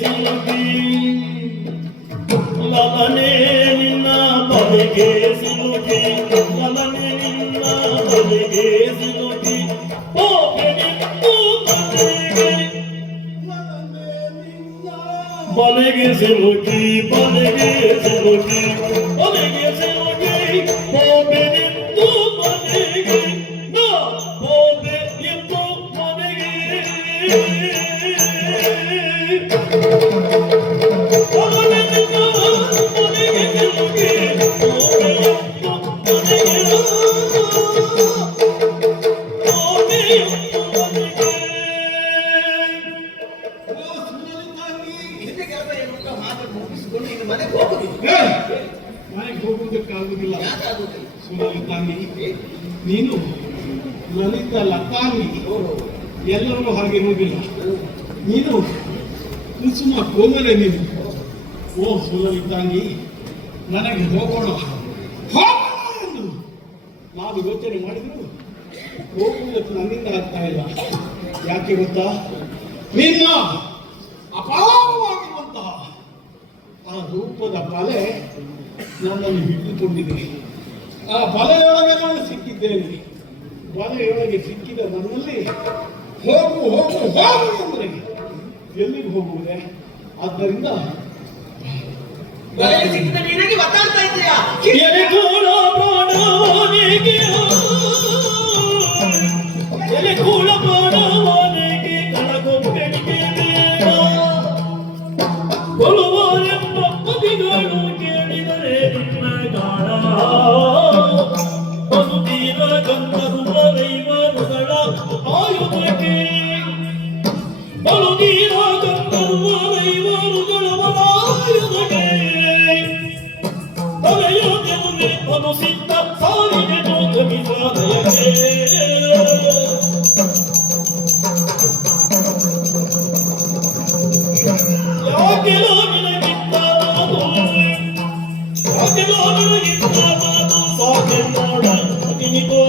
ಸಿಲುಕಿ ಲಲನೆ ನಿನ್ನ ಬಲೆಗೆ ಸಿಲುಕಿ ಬಲೆಗೆ ಸಿಲುಕಿ ಬಲೆಗೆ ಸಿಲುಕಿ ಬಲೆಗೆ ಸಿಲುಕಿ ಹೋಗಲಿತ್ತು ಯಾಕಾಗುದಿಲ್ಲ ಸುಲಲಿತಾಂಗಿ ನೀನು ಲಲಿತ ಲತಾಂಗಿ ಎಲ್ಲರೂ ಹಾಗೆ ಹೋಗಿಲ್ಲ. ನೀನು ಕುಸುಮ ಕೋಮಲೆ ನೀನು. ಓ ಸುಲಲಿತಾಂಗಿ ನನಗೆ ಹೋಗೋಣ. ನಾವು ಯೋಚನೆ ಮಾಡಿದ್ರು ಹೋಗುವುದಕ್ಕೆ ನನ್ನಿಂದ ಆಗ್ತಾ ಇಲ್ಲ. ಯಾಕೆ ಗೊತ್ತಾ? ನಿನ್ನ ಅಪಾರವಾಗಿರುವಂತಹ ಆ ರೂಪದ ಬಲೆ ನನ್ನನ್ನು ಹಿಡಿದುಕೊಂಡಿದೆ ಆ ಬಲೆಯೊಳಗೆ ನಾನು ಸಿಕ್ಕಿದ್ದೇನೆ. ಬಲೆಯೊಳಗೆ ಸಿಕ್ಕಿದ ನನ್ನಲ್ಲಿ ಹೋಗು ಹೋಗು ಹೋಗು ಅಂದ್ರೆ ಎಲ್ಲಿಗೆ ಹೋಗುವುದೇ? ಆದ್ದರಿಂದ ಎಲೆ ಸಿಕ್ಕಿದ ನಿನಗೆ ಮಾತಾಡ್ತಾ ಇದೆಯಾ ಎಲೆಕೂಳ ಪ್ರಾಣವನಿಗೆ ಸಾಧ್ಯ ನೋಡ ಮುಗಿನಿಗೋ